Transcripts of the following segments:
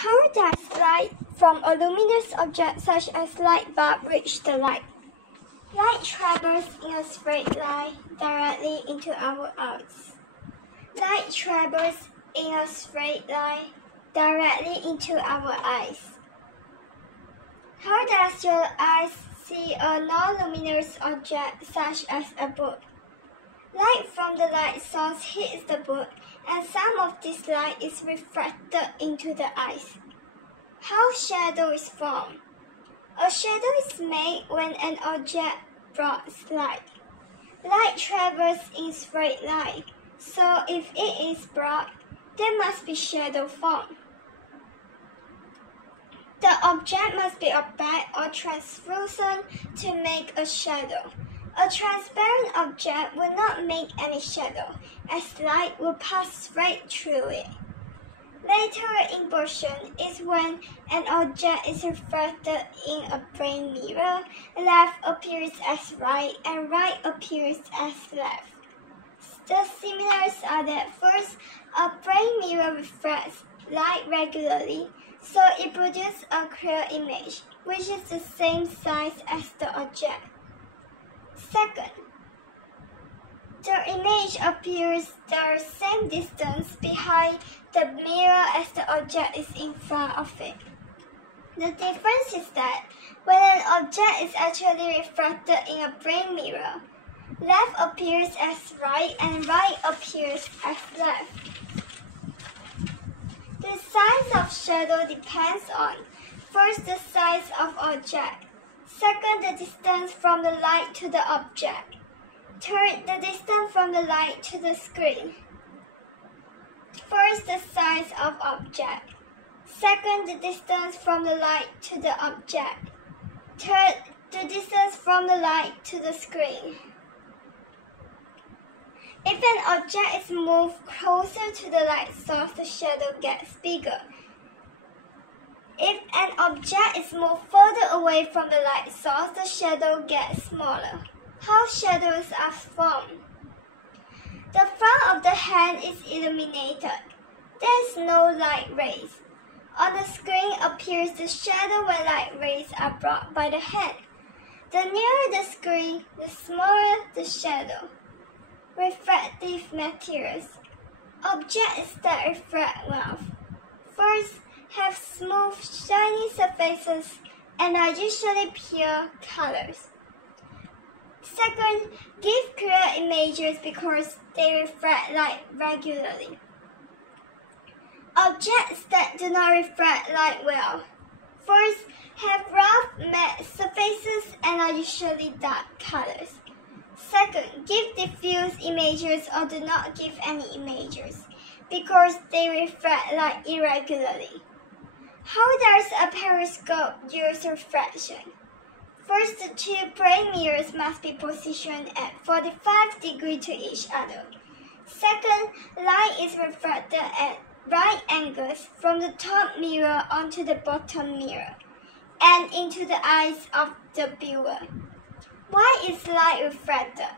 How does light from a luminous object such as light bulb reach the light? Light travels in a straight line directly into our eyes. Light travels in a straight line directly into our eyes. How does your eyes see a non-luminous object such as a book? Light from the light source hits the book, and some of this light is refracted into the eyes. How shadow is formed? A shadow is made when an object blocks light. Light travels in straight line, so if it is blocked, there must be shadow formed. The object must be opaque or translucent to make a shadow. A transparent object will not make any shadow, as light will pass straight through it. Later inversion is when an object is reflected in a plane mirror. Left appears as right and right appears as left. The similars are that first, a plane mirror reflects light regularly, so it produces a clear image, which is the same size as the object. Second, the image appears the same distance behind the mirror as the object is in front of it. The difference is that when an object is actually reflected in a plane mirror, left appears as right and right appears as left. The size of shadow depends on, first, the size of object, second, the distance from the light to the object, third, the distance from the light to the screen. First, the size of object, second, the distance from the light to the object, third, the distance from the light to the screen. If an object is moved closer to the light source, the shadow gets bigger. If an object is moved further away from the light source, the shadow gets smaller. How shadows are formed? The front of the hand is illuminated. There is no light rays. On the screen appears the shadow when light rays are blocked by the hand. The nearer the screen, the smaller the shadow. Refractive materials. Objects that reflect well. First, have smooth, shiny surfaces and are usually pure colors. Second, give clear images because they reflect light regularly. Objects that do not reflect light well. First, have rough, matte surfaces and are usually dark colors. Second, give diffuse images or do not give any images because they reflect light irregularly. How does a periscope use refraction? First, the two plane mirrors must be positioned at 45 degrees to each other. Second, light is reflected at right angles from the top mirror onto the bottom mirror and into the eyes of the viewer. Why is light refracted?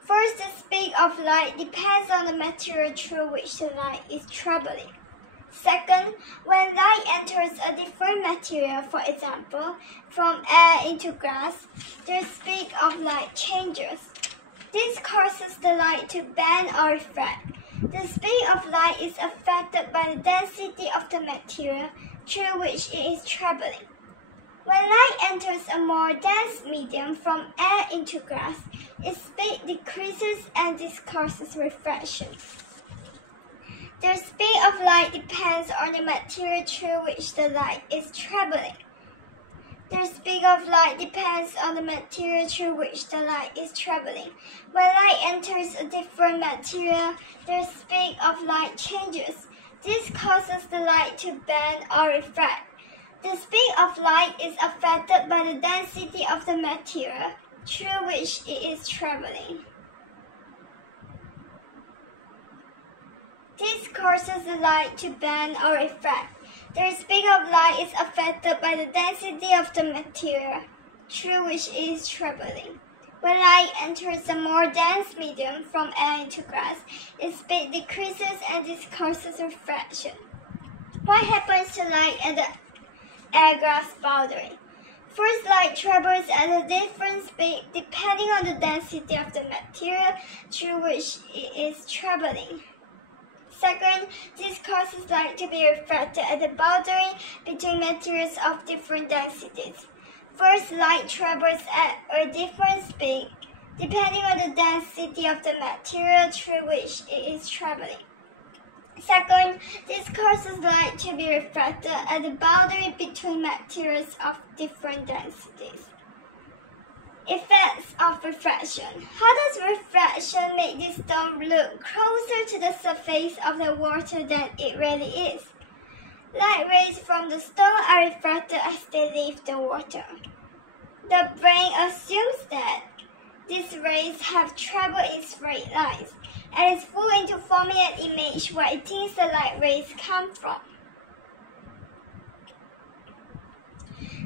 First, the speed of light depends on the material through which the light is traveling. Second, when light enters a different material, for example, from air into glass, the speed of light changes. This causes the light to bend or refract. The speed of light is affected by the density of the material through which it is traveling. When light enters a more dense medium from air into glass, its speed decreases and this causes refraction. The speed of light depends on the material through which the light is traveling. The speed of light depends on the material through which the light is traveling. When light enters a different material, the speed of light changes. This causes the light to bend or refract. The speed of light is affected by the density of the material through which it is traveling. This causes the light to bend or refract. The speed of light is affected by the density of the material through which it is traveling. When light enters a more dense medium from air into glass, its speed decreases and this causes refraction. What happens to light at the air-glass boundary? First, light travels at a different speed depending on the density of the material through which it is traveling. Second, this causes light to be refracted at the boundary between materials of different densities. First, light travels at a different speed depending on the density of the material through which it is traveling. Second, this causes light to be refracted at the boundary between materials of different densities. Effects of refraction. How does refraction make the stone look closer to the surface of the water than it really is? Light rays from the stone are refracted as they leave the water. The brain assumes that these rays have traveled in straight lines and is fooled into forming an image where it thinks the light rays come from.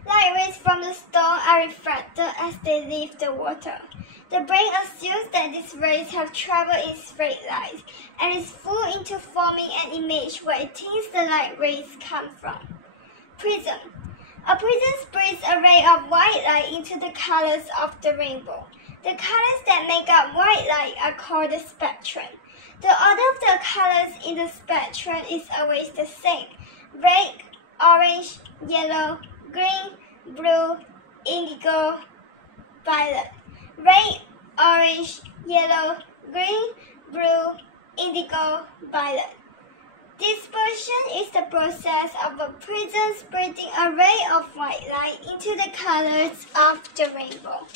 Light rays from the stone are refracted as they leave the water. The brain assumes that these rays have traveled in straight lines and is fooled into forming an image where it thinks the light rays come from. Prism. A prism spreads a ray of white light into the colors of the rainbow. The colors that make up white light are called the spectrum. The order of the colors in the spectrum is always the same: red, orange, yellow, green, blue, indigo, violet. Red, orange, yellow, green, blue, indigo, violet. Dispersion is the process of a prism spreading a ray of white light into the colors of the rainbow.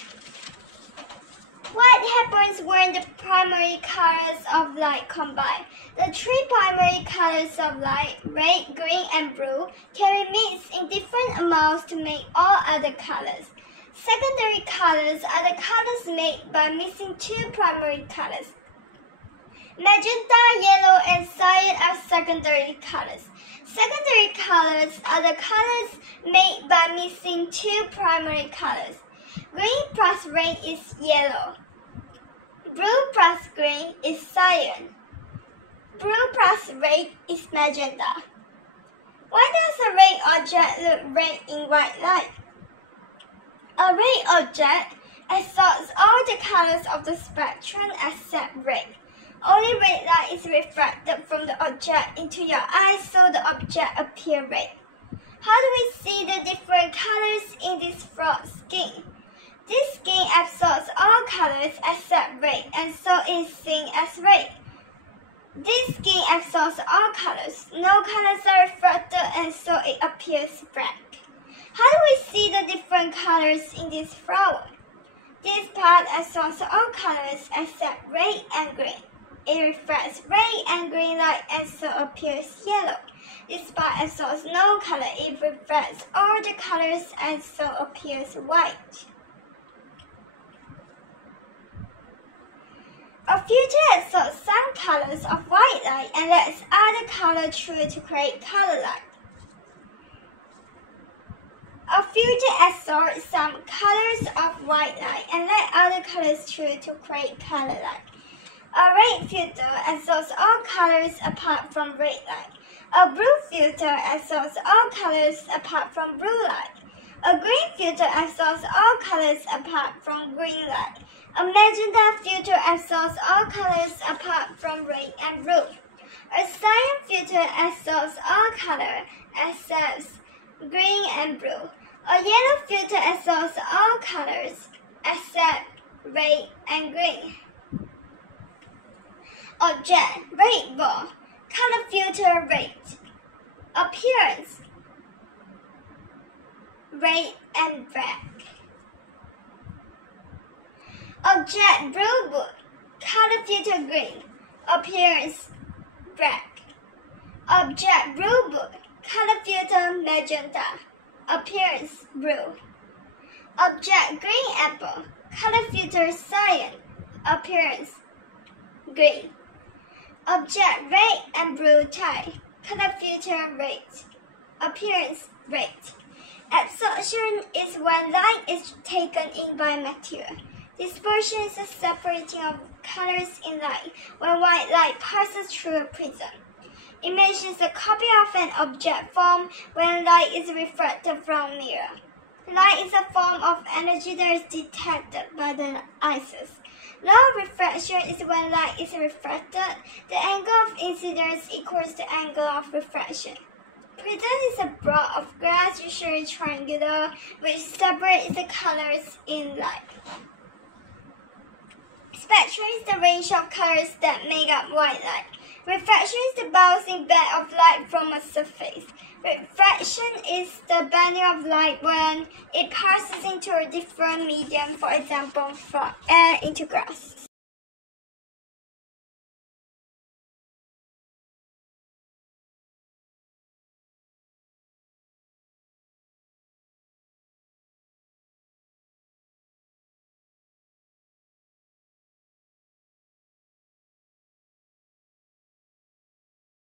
What happens when the primary colors of light combine? The three primary colors of light, red, green, and blue, can be mixed in different amounts to make all other colors. Secondary colors are the colors made by mixing two primary colors. Magenta, yellow, and cyan are secondary colors. Secondary colors are the colors made by mixing two primary colors. Green plus red is yellow. Blue plus green is cyan. Blue plus red is magenta. Why does a red object look red in white light? A red object absorbs all the colors of the spectrum except red. Only red light is refracted from the object into your eyes, so the object appears red. How do we see the different colors in this frog skin? This skin absorbs all colors except red, and so is seen as red. This skin absorbs all colors. No colors are refracted, and so it appears black. How do we see the different colors in this flower? This part absorbs all colors except red and green. It reflects red and green light and so appears yellow. This part absorbs no color. It reflects all the colors and so appears white. A filter absorbs some colors of white light and lets other colors through to create color light. A filter absorbs some colors of white light and lets other colors through to create color light. A red filter absorbs all colors apart from red light. A blue filter absorbs all colors apart from blue light. A green filter absorbs all colors apart from green light. A magenta filter absorbs all colors apart from red and blue. A cyan filter absorbs all colors except green and blue. A yellow filter absorbs all colors except red and green. Object, red ball. Color filter, red. Appearance, red and black. Object, blue book. Color filter, green. Appearance, black. Object, blue book. Color filter, magenta. Appearance, blue. Object, green apple. Color filter, cyan. Appearance, green. Object, red and blue tie. Color filter, red. Appearance, red. Absorption is when light is taken in by material. Dispersion is the separating of colors in light when white light passes through a prism. Image is a copy of an object formed when light is refracted from a mirror. Light is a form of energy that is detected by the eyes. Law of refraction is when light is refracted, the angle of incidence equals the angle of refraction. Prism is a block of glass, usually triangular, which separates the colors in light. Spectrum is the range of colors that make up white light. Refraction is the bouncing back of light from a surface. Refraction is the bending of light when it passes into a different medium, for example, from air into glass.